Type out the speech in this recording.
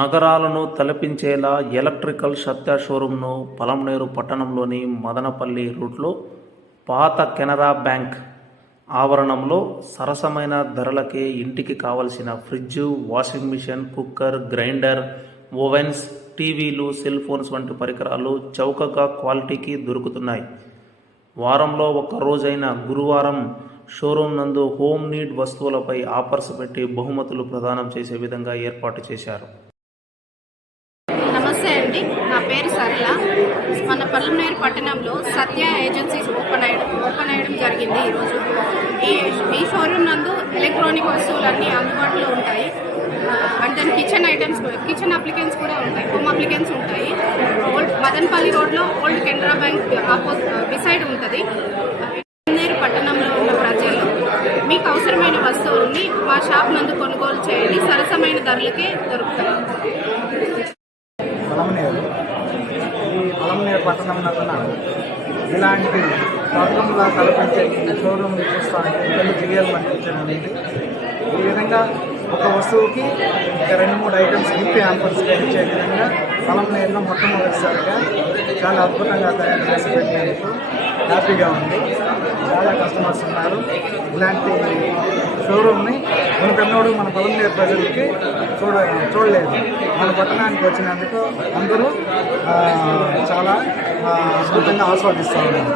నగరాలను తలపించేలా ఎలక్ట్రికల్ సత్య షోరూంను పలమనేరు పట్టణంలోని మదనపల్లి రూట్లో పాత కెనరా బ్యాంక్ ఆవరణంలో సరసమైన ధరలకే ఇంటికి కావలసిన fridge, washing machine, cooker, grinder, ovens, టీవీలు, సెల్ ఫోన్స్ వంటి పరికరాలు చౌకగా క్వాలిటీకి దొరుకుతున్నాయి. వారంలో ఒక్క రోజైన గురువారం షోరూం నందు హోమ్ నీడ్ వస్తువులపై ఆఫర్స్ పెట్టి బహుమతులు ప్రదానం చేసే విధంగా ఏర్పాటు చేశారు. నమస్తే అండి, నా పేరు సరళ. మన పలమనేరు పట్టణంలో సత్య ఏజెన్సీస్ ఓపెన్ అయ్యడం జరిగింది. ఈరోజు ఈ షోరూమ్ నందు ఎలక్ట్రానిక్ వస్తువులన్నీ అందుబాటులో ఉంటాయి. అంటే కిచెన్ ఐటమ్స్, కిచెన్ అప్లికెన్స్ కూడా ఉంటాయి, హోమ్ అప్లికెన్స్ ఉంటాయి. మదనపల్లి రోడ్లో ఓల్డ్ కెనరా బ్యాంక్ బిసైడ్ ఉంటుంది. పలమనేరు పట్టణంలో ఉన్న ప్రజలు మీకు అవసరమైన వస్తువుల్ని మా షాప్ నందు కొనుగోలు చేయండి, సరసమైన ధరలకే దొరుకుతాయి. ఈ పలమనేరు పట్టణం నందున ఇలాంటి స్వర్గంలా కల్పించే షోరూమ్ చూస్తానికి పెళ్లి జిలియల్ అనిపించడం. ఈ విధంగా ఒక వస్తువుకి 2-3 ఐటమ్స్ గిఫ్ట్ హ్యాంపర్స్ ఇచ్చే విధంగా పలమనేరులో మొట్టమొదటిసారిగా చాలా అద్భుతంగా తయారు చేసి పెట్టినందుకు హ్యాపీగా ఉంది. చాలా కస్టమర్స్ ఉన్నారు. ఇలాంటి షోరూమ్ని మనకెన్నోడు మన పలమనేరు ప్రజలకి చూడలేదు. మన పట్టణానికి వచ్చినందుకు అందరూ చాలా అద్భుతంగా ఆస్వాదిస్తూ ఉన్నారు.